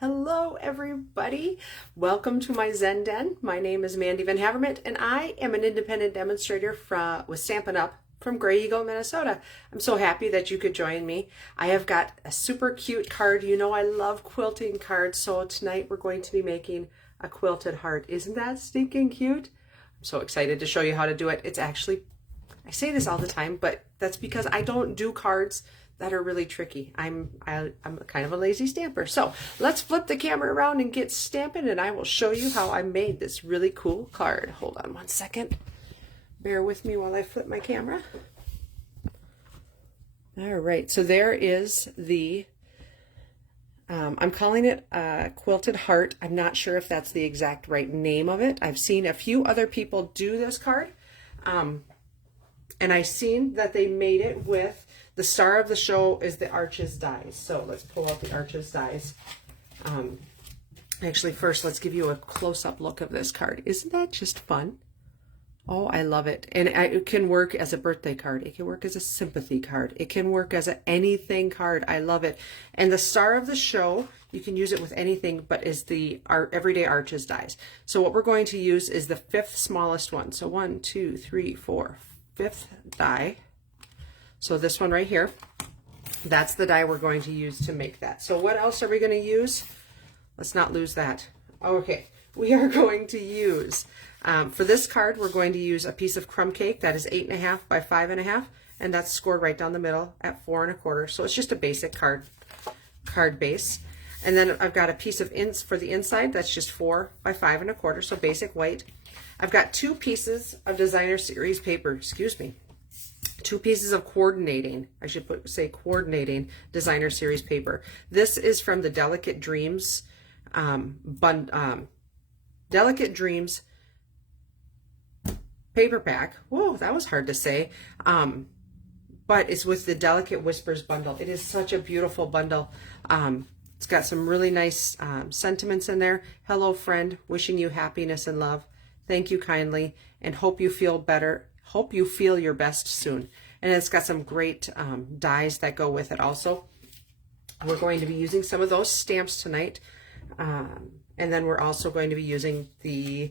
Hello everybody, welcome to my Zen Den. My name is Mandy Van Havermont and I am an independent demonstrator with Stampin' Up! From Gray Eagle, Minnesota. I'm so happy that you could join me. I have got a super cute card. You know I love quilting cards, so tonight we're going to be making a quilted heart. Isn't that stinking cute? I'm so excited to show you how to do it. It's actually, I say this all the time, but that's because I don't do cards that are really tricky. I'm kind of a lazy stamper. So let's flip the camera around and get stamping, and I will show you how I made this really cool card. Hold on one second. Bear with me while I flip my camera. All right, so there is the, I'm calling it a quilted heart. I'm not sure if that's the exact right name of it. I've seen a few other people do this card. And I've seen that they made it with, the star of the show is the Arches dies. So let's pull out the Arches dies. Actually, first, let's give you a close-up look of this card. Isn't that just fun? Oh, I love it. And it can work as a birthday card. It can work as a sympathy card. It can work as an anything card. I love it. And the star of the show, you can use it with anything, but is the everyday Arches dies. So what we're going to use is the fifth smallest one. So 1, 2, 3, 4, fifth die. So this one right here, that's the die we're going to use to make that. So what else are we going to use? Let's not lose that. Okay, we are going to use, for this card, we're going to use a piece of crumb cake that is 8.5 by 5.5, and that's scored right down the middle at 4.25. So it's just a basic card base. And then I've got a piece of for the inside that's just 4 by 5.25, so basic white. I've got 2 pieces of designer series paper, excuse me. 2 pieces of coordinating, I should say coordinating designer series paper. This is from the Delicate Dreams Delicate Dreams paper pack. Whoa, that was hard to say. But it's with the Delicate Whispers bundle. It is such a beautiful bundle. It's got some really nice sentiments in there. Hello, friend. Wishing you happiness and love. Thank you kindly, and hope you feel better. Hope you feel your best soon. And it's got some great dies that go with it also. We're going to be using some of those stamps tonight. And then we're also going to be using the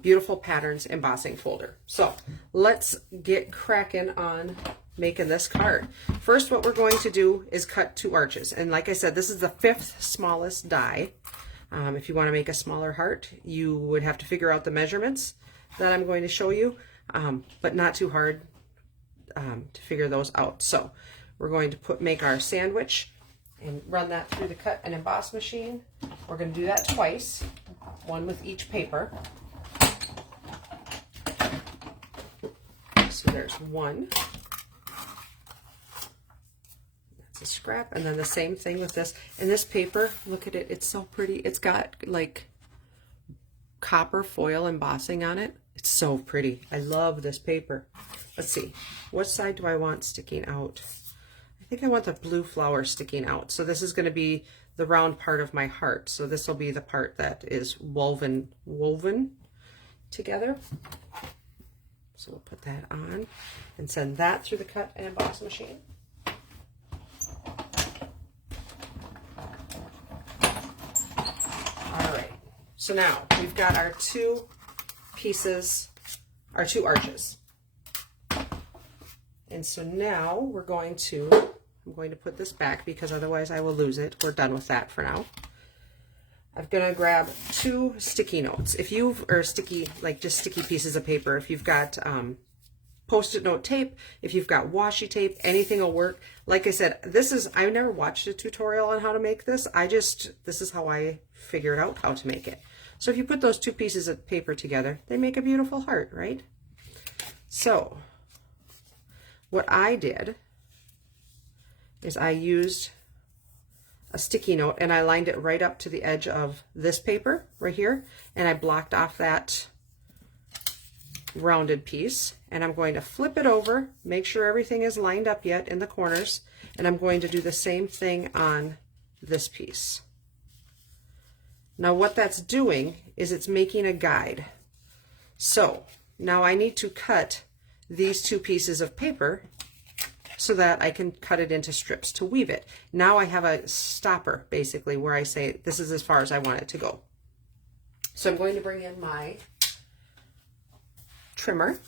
Beautiful Patterns embossing folder. So let's get cracking on making this card. First, what we're going to do is cut 2 arches. And like I said, this is the 5th smallest die. If you want to make a smaller heart, you would have to figure out the measurements that I'm going to show you. But not too hard to figure those out. So we're going to make our sandwich and run that through the cut and emboss machine. We're going to do that twice, one with each paper. So there's one. That's a scrap. And then the same thing with this. And this paper, look at it, it's so pretty. It's got like copper foil embossing on it. It's so pretty. I love this paper. Let's see. What side do I want sticking out? I think I want the blue flower sticking out. So this is going to be the round part of my heart. So this will be the part that is woven together. So we'll put that on and send that through the cut and emboss machine. All right. So now we've got our 2 pieces, our 2 arches. And so now I'm going to put this back because otherwise I will lose it. We're done with that for now. I'm going to grab 2 sticky notes. If you've, or sticky, like just sticky pieces of paper, if you've got Post-it note tape, if you've got washi tape, anything will work. Like I said, I've never watched a tutorial on how to make this. This is how I figured out how to make it. So if you put those 2 pieces of paper together, they make a beautiful heart, right? So what I did is I used a sticky note and I lined it right up to the edge of this paper right here, and I blocked off that rounded piece, and I'm going to flip it over, make sure everything is lined up yet in the corners, and I'm going to do the same thing on this piece. Now what that's doing is it's making a guide. So now I need to cut these 2 pieces of paper so that I can cut it into strips to weave it. Now I have a stopper basically where I say this is as far as I want it to go. So I'm going to bring in my trimmer.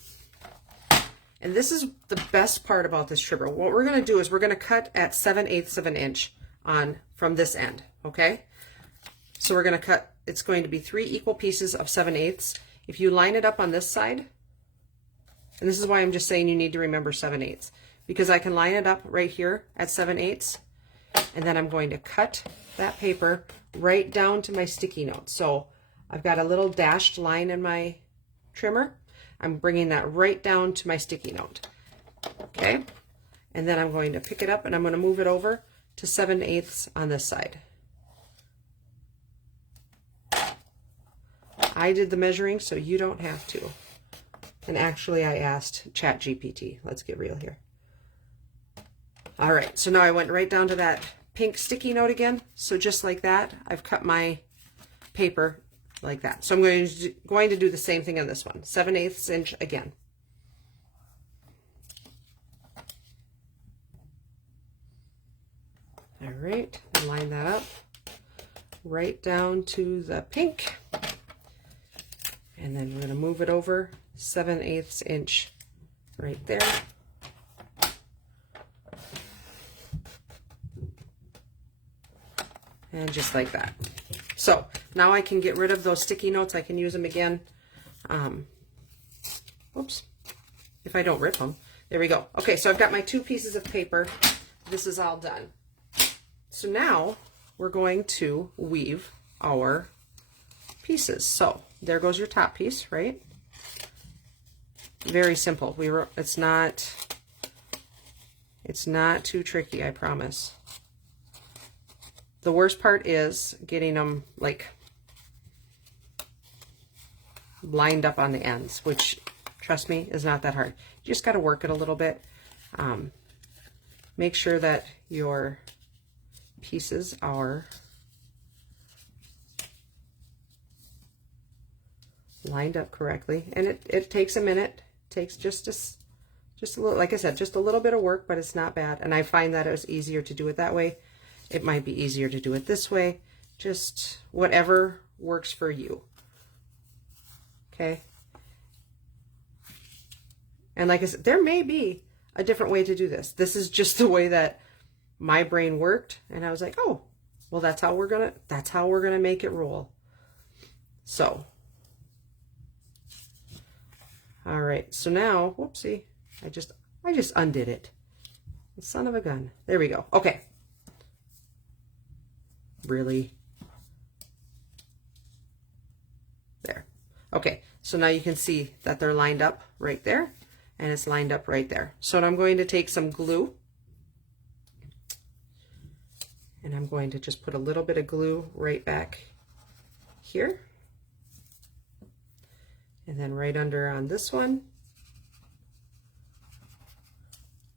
And this is the best part about this trimmer. What we're going to do is we're going to cut at 7/8 of an inch on from this end, okay? So we're going to cut, it's going to be 3 equal pieces of 7/8. If you line it up on this side, and this is why I'm just saying you need to remember 7/8, because I can line it up right here at 7/8, and then I'm going to cut that paper right down to my sticky note. So I've got a little dashed line in my trimmer. I'm bringing that right down to my sticky note, okay? And then I'm going to pick it up and I'm going to move it over to 7/8 on this side. I did the measuring, so you don't have to. And actually, I asked ChatGPT. Let's get real here. All right, so now I went right down to that pink sticky note again. So just like that, I've cut my paper like that. So I'm going to do the same thing on this one, 7/8 inch again. All right, and line that up right down to the pink. And then we're going to move it over 7/8 inch right there. And just like that. So now I can get rid of those sticky notes. I can use them again. Oops, if I don't rip them. There we go. Okay, so I've got my 2 pieces of paper. This is all done. So now we're going to weave our pieces. So there goes your top piece, right? Very simple. It's not too tricky, I promise. The worst part is getting them like lined up on the ends, which, trust me, is not that hard. You just got to work it a little bit. Make sure that your pieces are lined up correctly, and it takes a minute. It takes just a little, like I said, just a little bit of work, but it's not bad. And I find that it was easier to do it that way. It might be easier to do it this way. Just whatever works for you. Okay. And like I said, there may be a different way to do this. This is just the way that my brain worked, and I was like, oh, well, that's how we're gonna make it roll. So, all right. So now, whoopsie, I just undid it. The son of a gun. There we go. Okay. Really? There. Okay, so now you can see that they're lined up right there, and it's lined up right there. So I'm going to take some glue, and I'm going to just put a little bit of glue right back here, and then right under on this one.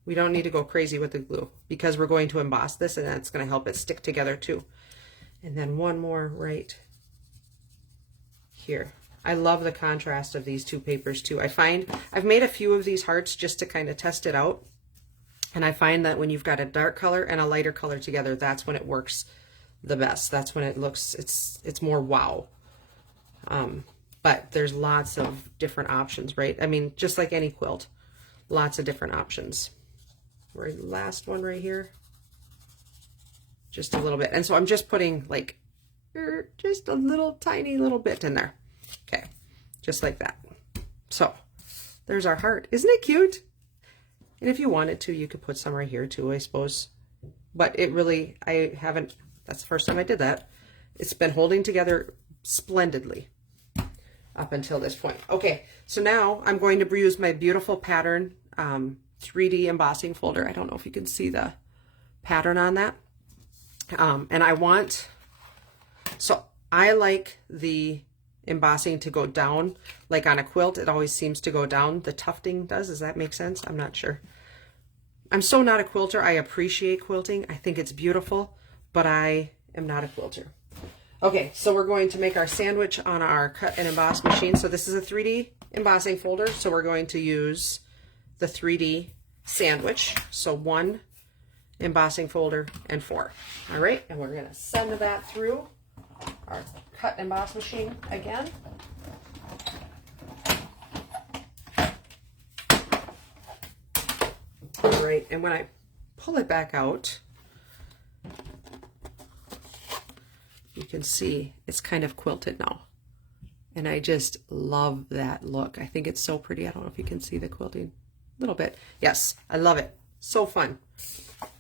We don't need to go crazy with the glue because we're going to emboss this, and that's going to help it stick together too. And then one more right here. I love the contrast of these 2 papers too. I find I've made a few of these hearts just to kind of test it out. And I find that when you've got a dark color and a lighter color together, that's when it works the best. That's when it looks, it's more wow. But there's lots of different options, right? I mean, just like any quilt, lots of different options. Right, last one right here. Just a little bit. And so I'm just putting like just a little tiny little bit in there. Okay, just like that. So there's our heart. Isn't it cute? And if you wanted to, you could put some right here too, I suppose. But it really, I haven't, that's the first time I did that. It's been holding together splendidly up until this point. Okay, so now I'm going to use my beautiful pattern 3D embossing folder. I don't know if you can see the pattern on that. And I want, so I like the embossing to go down, like on a quilt, it always seems to go down. The tufting does. Does that make sense? I'm not sure. I'm so not a quilter. I appreciate quilting. I think it's beautiful, but I am not a quilter. Okay, so we're going to make our sandwich on our cut and emboss machine. So this is a 3D embossing folder. So we're going to use the 3D sandwich. So 1 embossing folder and 4. All right, and we're gonna send that through our cut and emboss machine again. All right, and when I pull it back out, you can see it's kind of quilted now. And I just love that look. I think it's so pretty. I don't know if you can see the quilting a little bit. Yes, I love it. So fun.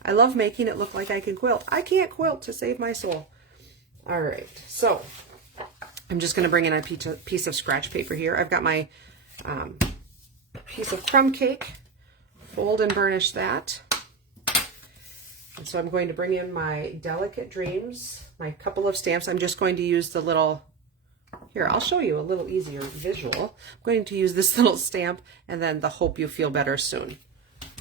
I love making it look like I can quilt. I can't quilt to save my soul. All right, so I'm just gonna bring in a piece of scratch paper here. I've got my piece of crumb cake, fold and burnish that. And so I'm going to bring in my Delicate Dreams, my couple of stamps. I'm just going to use the little, here, I'll show you a little easier visual. I'm going to use this little stamp and then the Hope You Feel Better Soon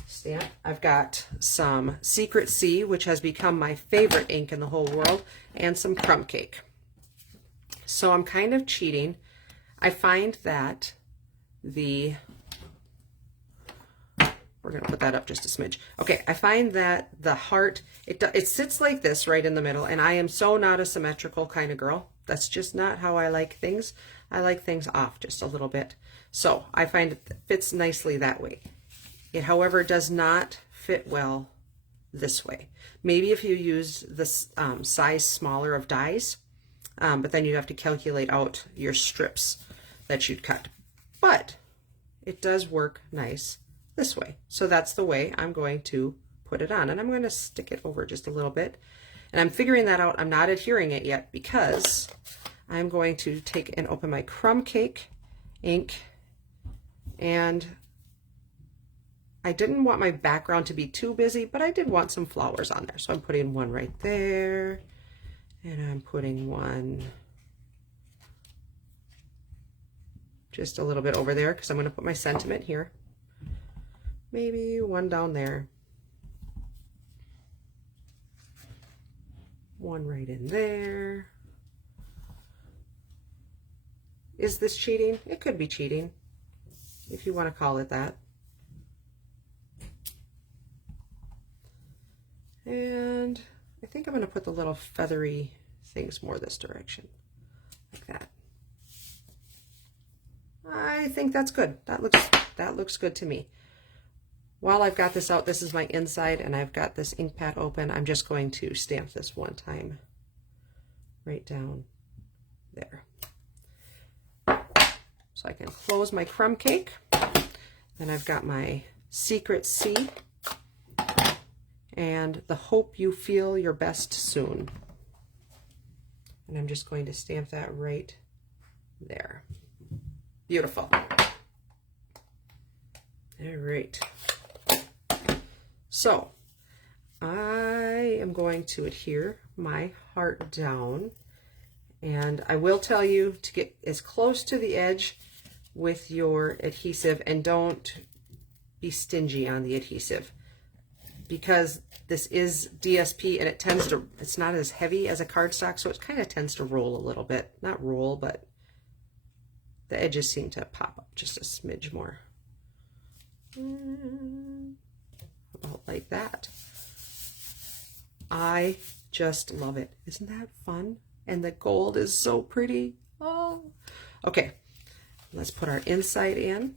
stamp. I've got some Secret Sea, which has become my favorite ink in the whole world, and some crumb cake. So I'm kind of cheating. I find that we're going to put that up just a smidge. Okay, I find that the heart, it sits like this right in the middle, and I am so not a symmetrical kind of girl. That's just not how I like things. I like things off just a little bit. So I find it fits nicely that way. It, however, does not fit well this way. Maybe if you use this size smaller of dies, but then you'd have to calculate out your strips that you'd cut. But it does work nice this way. So that's the way I'm going to put it on. And I'm going to stick it over just a little bit. And I'm figuring that out. I'm not adhering it yet because I'm going to take and open my crumb cake ink, and I didn't want my background to be too busy, but I did want some flowers on there. So I'm putting one right there, and I'm putting one just a little bit over there because I'm going to put my sentiment here. Maybe one down there. One right in there. Is this cheating? It could be cheating, if you want to call it that. And I think I'm going to put the little feathery things more this direction, like that. I think that's good. That looks good to me. While I've got this out, this is my inside, and I've got this ink pad open. I'm just going to stamp this one time right down there. So I can close my crumb cake. Then I've got my Secret Sea and the Hope You Feel Your Best Soon. And I'm just going to stamp that right there. Beautiful. All right. So I am going to adhere my heart down, and I will tell you to get as close to the edge with your adhesive, and don't be stingy on the adhesive, because this is DSP and it tends to, it's not as heavy as a cardstock, so it kind of tends to roll a little bit. Not roll, but the edges seem to pop up just a smidge more. About like that. I just love it. Isn't that fun? And the gold is so pretty. Oh, okay. Let's put our inside in.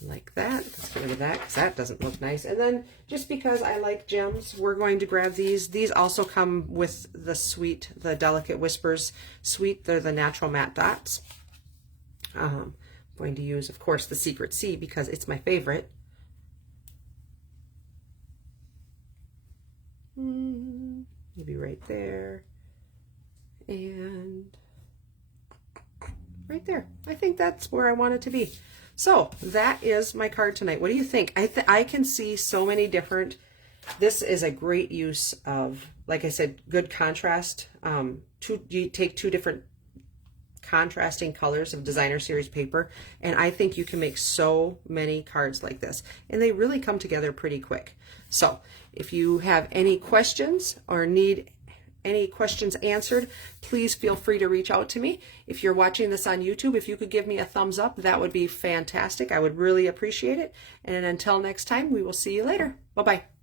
Like that. Let's get rid of that because that doesn't look nice. And then just because I like gems, we're going to grab these. These also come with the Sweet, the Delicate Whispers Sweet. They're the natural matte dots. I'm going to use, of course, the Secret Sea because it's my favorite. Maybe right there. And right there. I think that's where I want it to be. So that is my card tonight. What do you think? I can see so many different, this is a great use of, like I said, good contrast. You take two different contrasting colors of designer series paper, and I think you can make so many cards like this, and they really come together pretty quick. So if you have any questions or need any questions answered, please feel free to reach out to me. If you're watching this on YouTube, if you could give me a thumbs up, that would be fantastic. I would really appreciate it. And until next time, we will see you later. Bye-bye.